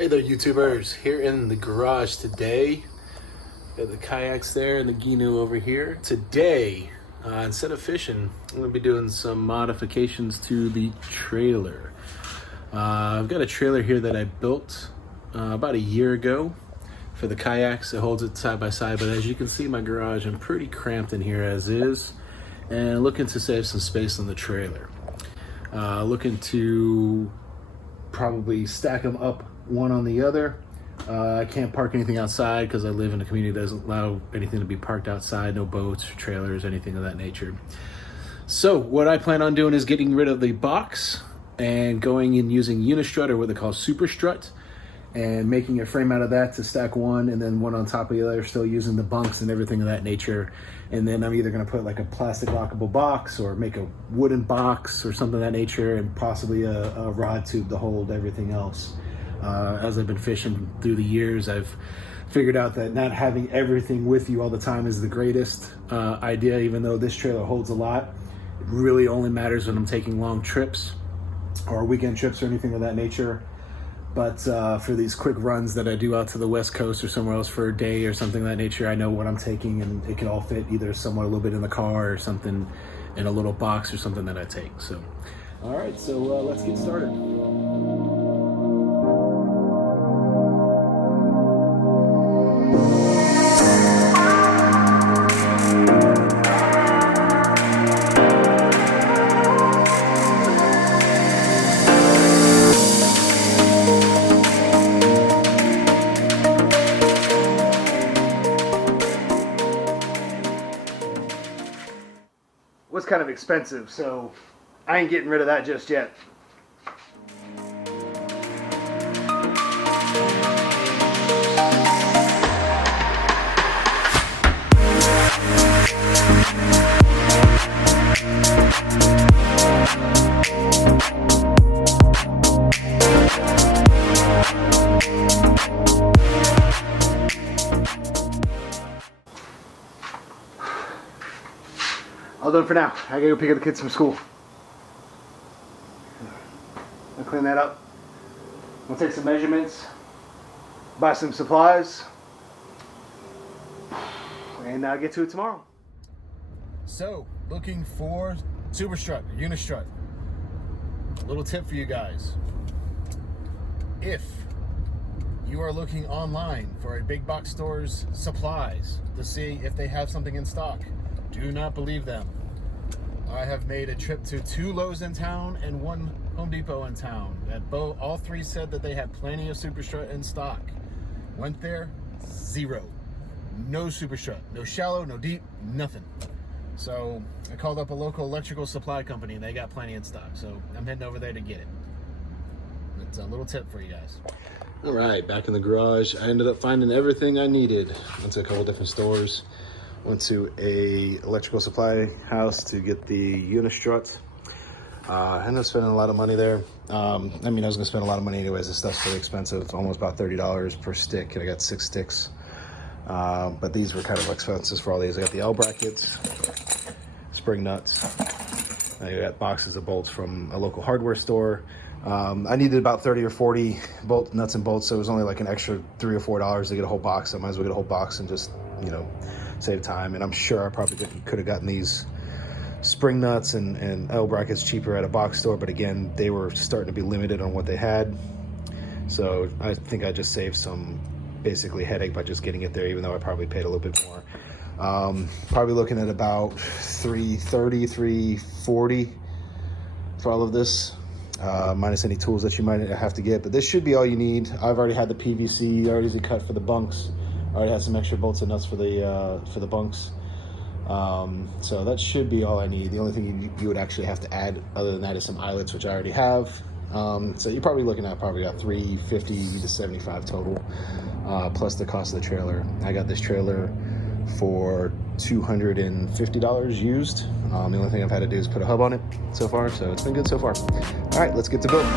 Hey there, YouTubers. Here in the garage today. Got the kayaks there and the Ginu over here. Today, instead of fishing, I'm going to be doing some modifications to the trailer. I've got a trailer here that I built about a year ago for the kayaks. It holds it side by side, but as you can see, my garage, I'm pretty cramped in here as is, and looking to save some space on the trailer. Looking to probably stack them up one on the other. I can't park anything outside because I live in a community that doesn't allow anything to be parked outside, no boats, trailers, anything of that nature. So what I plan on doing is getting rid of the box and going and using Unistrut, or what they call superstrut, and making a frame out of that to stack one and then one on top of the other, still using the bunks and everything of that nature. And then I'm either going to put like a plastic lockable box or make a wooden box or something of that nature, and possibly a rod tube to hold everything else. As I've been fishing through the years, I've figured out that not having everything with you all the time is the greatest idea. Even though this trailer holds a lot, it really only matters when I'm taking long trips or weekend trips or anything of that nature. But for these quick runs that I do out to the West Coast or somewhere else for a day or something of that nature, I know what I'm taking, and it can all fit either somewhere a little bit in the car or something in a little box or something that I take. So, all right, so let's get started. Was kind of expensive, so I ain't getting rid of that just yet. All done for now. I gotta go pick up the kids from school. I'll clean that up. We'll take some measurements, buy some supplies, and I'll get to it tomorrow. So, looking for superstrut, Unistrut. A little tip for you guys. If you are looking online for a big box store's supplies to see if they have something in stock, do not believe them. I have made a trip to 2 Lowe's in town and 1 Home Depot in town. All 3 said that they had plenty of superstrut in stock. Went there, 0. No superstrut, no shallow, no deep, nothing. So I called up a local electrical supply company and they got plenty in stock. So I'm heading over there to get it. It's a little tip for you guys. All right, back in the garage. I ended up finding everything I needed. Went to a couple different stores. Went to a electrical supply house to get the Unistrut. I ended up spending a lot of money there. I mean, I was gonna spend a lot of money anyways. This stuff's really expensive, almost about $30 per stick, and I got 6 sticks. But these were kind of expensive for all these. I got the L brackets, spring nuts. I got boxes of bolts from a local hardware store. I needed about 30 or 40 nuts and bolts, so it was only like an extra $3 or $4 to get a whole box. I might as well get a whole box and just, you know, save time. And I'm sure I probably could have gotten these spring nuts and L brackets cheaper at a box store, but again, they were starting to be limited on what they had. So I think I just saved some basically headache by just getting it there, even though I probably paid a little bit more. Probably looking at about $330, $340 for all of this, minus any tools that you might have to get. But this should be all you need. I've already had the PVC already cut for the bunks. I already had some extra bolts and nuts for the bunks. So that should be all I need. The only thing you would actually have to add other than that is some eyelets, which I already have. So you're probably looking at probably got $350 to $75 total, plus the cost of the trailer. I got this trailer for $250 used. The only thing I've had to do is put a hub on it so far, so it's been good so far. All right, let's get to building.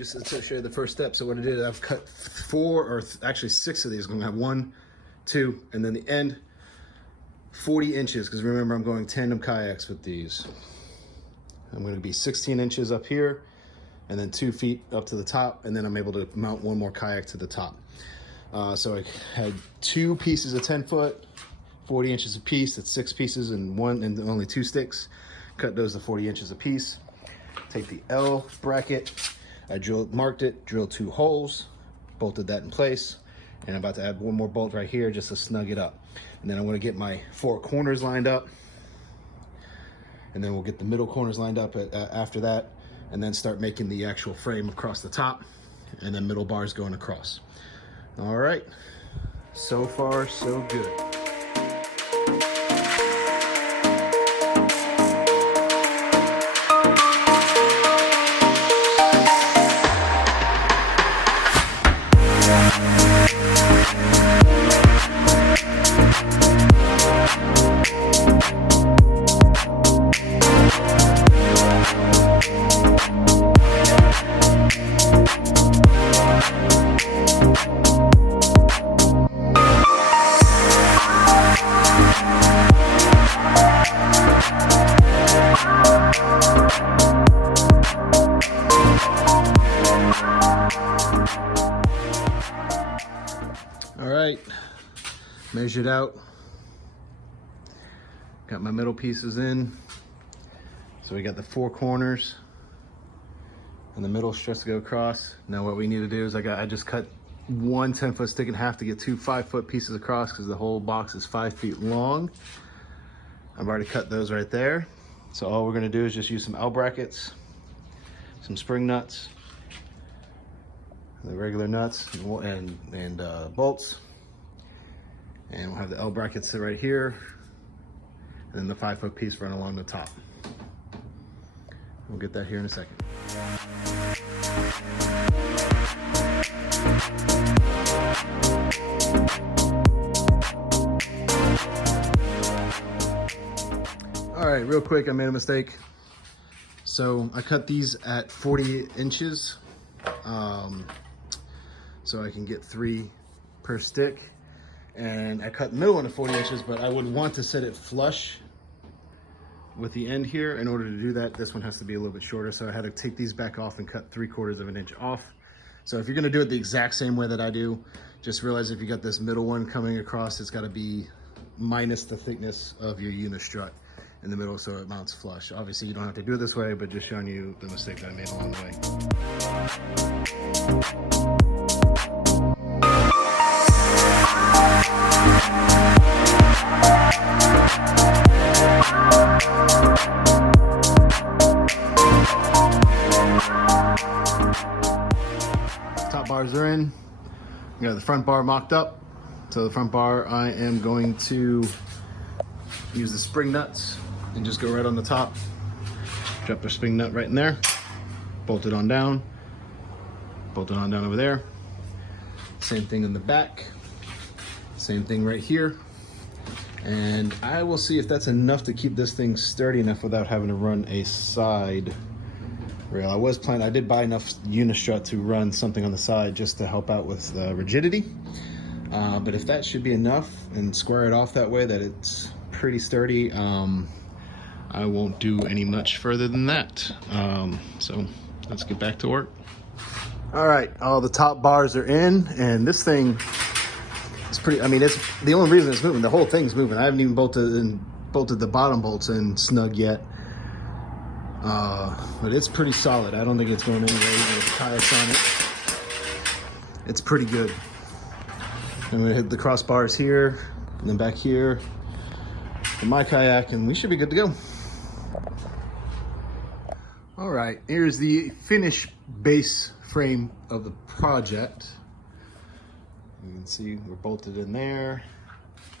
just to show you the first step. So what I did, I've cut 4 or actually 6 of these. I'm gonna have 1, 2, and then the end 40 inches, because remember I'm going tandem kayaks with these. I'm gonna be 16 inches up here, and then 2 feet up to the top, and then I'm able to mount 1 more kayak to the top. So I had 2 pieces of 10 foot, 40 inches a piece. That's 6 pieces and only 2 sticks. Cut those to 40 inches a piece. Take the L bracket, I marked it, drilled 2 holes, bolted that in place, and I'm about to add 1 more bolt right here just to snug it up. And then I'm going to get my 4 corners lined up, and then we'll get the middle corners lined up after that, and then start making the actual frame across the top, and then middle bars going across. All right, so far so good. Measured out, got my middle pieces in, so we got the 4 corners and the middle struts to go across. Now what we need to do is I just cut 1 10-foot stick in half to get 2 5-foot pieces across, because the whole box is 5 feet long. I've already cut those right there. So all we're going to do is just use some L brackets, some spring nuts, the regular nuts, and bolts. And we'll have the L brackets sit right here, and then the 5-foot piece run along the top. We'll get that here in a second. All right, real quick, I made a mistake. So I cut these at 40 inches, so I can get 3 per stick. And I cut the middle one to 40 inches, but I would want to set it flush with the end here. In order to do that, this one has to be a little bit shorter, so I had to take these back off and cut 3/4 of an inch off. So if you're gonna do it the exact same way that I do, just realize if you got this middle one coming across, it's gotta be minus the thickness of your Unistrut in the middle so it mounts flush. Obviously you don't have to do it this way, but just showing you the mistake that I made along the way. Top bars are in. We got the front bar mocked up. So the front bar, I am going to use the spring nuts and just go right on the top. Drop the spring nut right in there. Bolt it on down. Bolt it on down over there. Same thing in the back. Same thing right here. And I will see if that's enough to keep this thing sturdy enough without having to run a side rail. I did buy enough Unistrut to run something on the side just to help out with the rigidity. But if that should be enough and square it off that way that it's pretty sturdy, I won't do any much further than that. So let's get back to work. All right, all the top bars are in, and this thing is pretty, I mean, it's the only reason it's moving. The whole thing's moving. I haven't even bolted the bottom bolts in snug yet. But it's pretty solid. I don't think it's going anywhere even with the kayaks on it. It's pretty good. I'm gonna hit the crossbars here, and then back here for my kayak, and we should be good to go. All right, here's the finished base frame of the project. You can see we're bolted in there,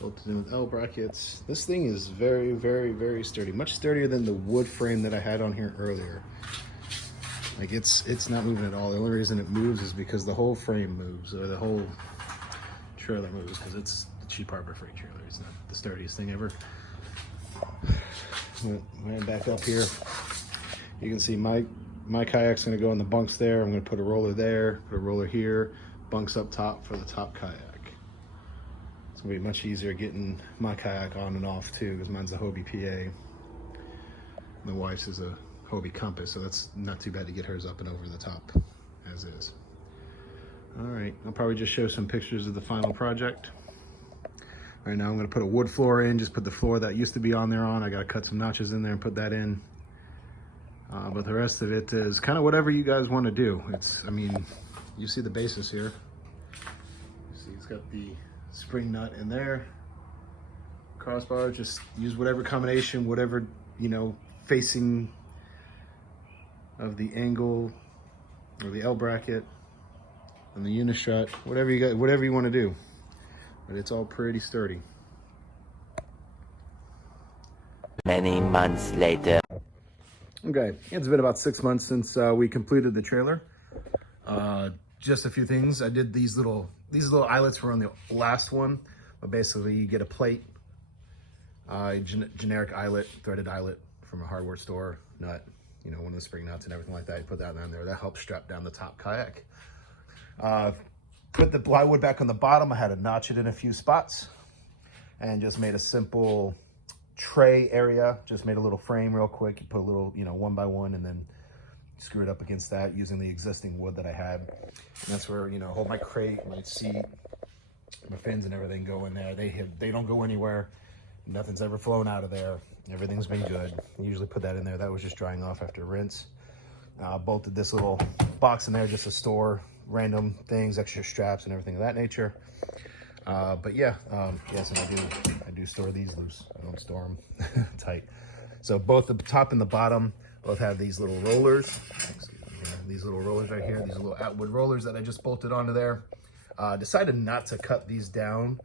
bolted in with L brackets. This thing is very, very, very sturdy. Much sturdier than the wood frame that I had on here earlier. Like it's not moving at all. The only reason it moves is because the whole frame moves, or the whole trailer moves, because it's the cheap Harbor Freight trailer. It's not the sturdiest thing ever. Ran back up here. You can see my my kayak's gonna go in the bunks there. I'm gonna put a roller there, put a roller here, bunks up top for the top kayak. It's gonna be much easier getting my kayak on and off too, because mine's a Hobie PA. My wife's is a Hobie Compass, so that's not too bad to get hers up and over the top as is. All right, I'll probably just show some pictures of the final project. Right now I'm gonna put a wood floor in, just put the floor that used to be on there on. I gotta cut some notches in there and put that in. But the rest of it is kind of whatever you guys want to do. I mean, you see the basis here. You see it's got the spring nut in there. Crossbar, just use whatever combination, whatever, you know, facing of the angle or the L bracket and the Unistrut, whatever you got, whatever you want to do. But it's all pretty sturdy. Many months later. Okay, it's been about 6 months since we completed the trailer. Just a few things. I did these little eyelets were on the last one, but basically you get a plate, generic eyelet, threaded eyelet from a hardware store, nut, you know, one of the spring nuts and everything like that. You put that in there. That helps strap down the top kayak. Put the plywood back on the bottom. I had to notch it in a few spots and just made a simple tray area. Just made a little frame real quick. You put a little, you know, 1x1 and then screw it up against that using the existing wood that I had. And that's where, you know, hold my crate, my seat, my fins and everything go in there. They don't go anywhere. Nothing's ever flown out of there. Everything's been good. I usually put that in there. That was just drying off after rinse. Bolted this little box in there just to store random things, extra straps and everything of that nature. But yeah, yes, and I do store these loose. I don't store them tight. So both the top and the bottom both have these little rollers. These little rollers right here, these little Atwood rollers that I just bolted onto there. Decided not to cut these down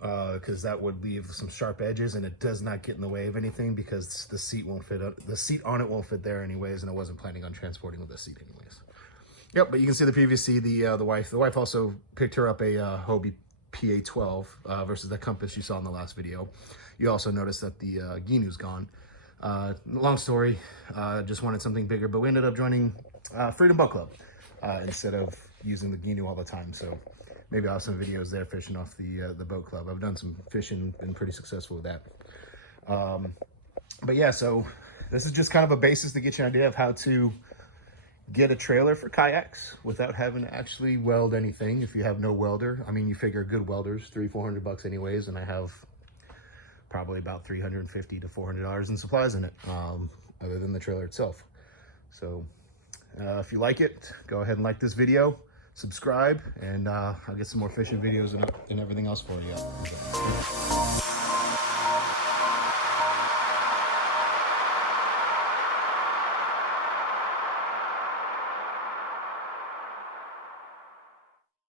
because that would leave some sharp edges, and it does not get in the way of anything because the seat won't fit. The seat on it won't fit there anyways, and I wasn't planning on transporting with the seat anyways. Yep, but you can see the PVC. The wife also picked her up a Hobie PA12 versus the Compass you saw in the last video. You also noticed that the Ginu's gone. Long story, just wanted something bigger, but we ended up joining Freedom Boat Club instead of using the Ginu all the time. So maybe I'll have some videos there fishing off the boat club. I've done some fishing, been pretty successful with that. But yeah, so this is just kind of a basis to get you an idea of how to get a trailer for kayaks without having to actually weld anything. If you have no welder, I mean, you figure good welders, $300-400 bucks anyways, and I have probably about $350 to $400 in supplies in it, other than the trailer itself. So if you like it, go ahead and like this video, subscribe, and I'll get some more fishing videos and everything else for you.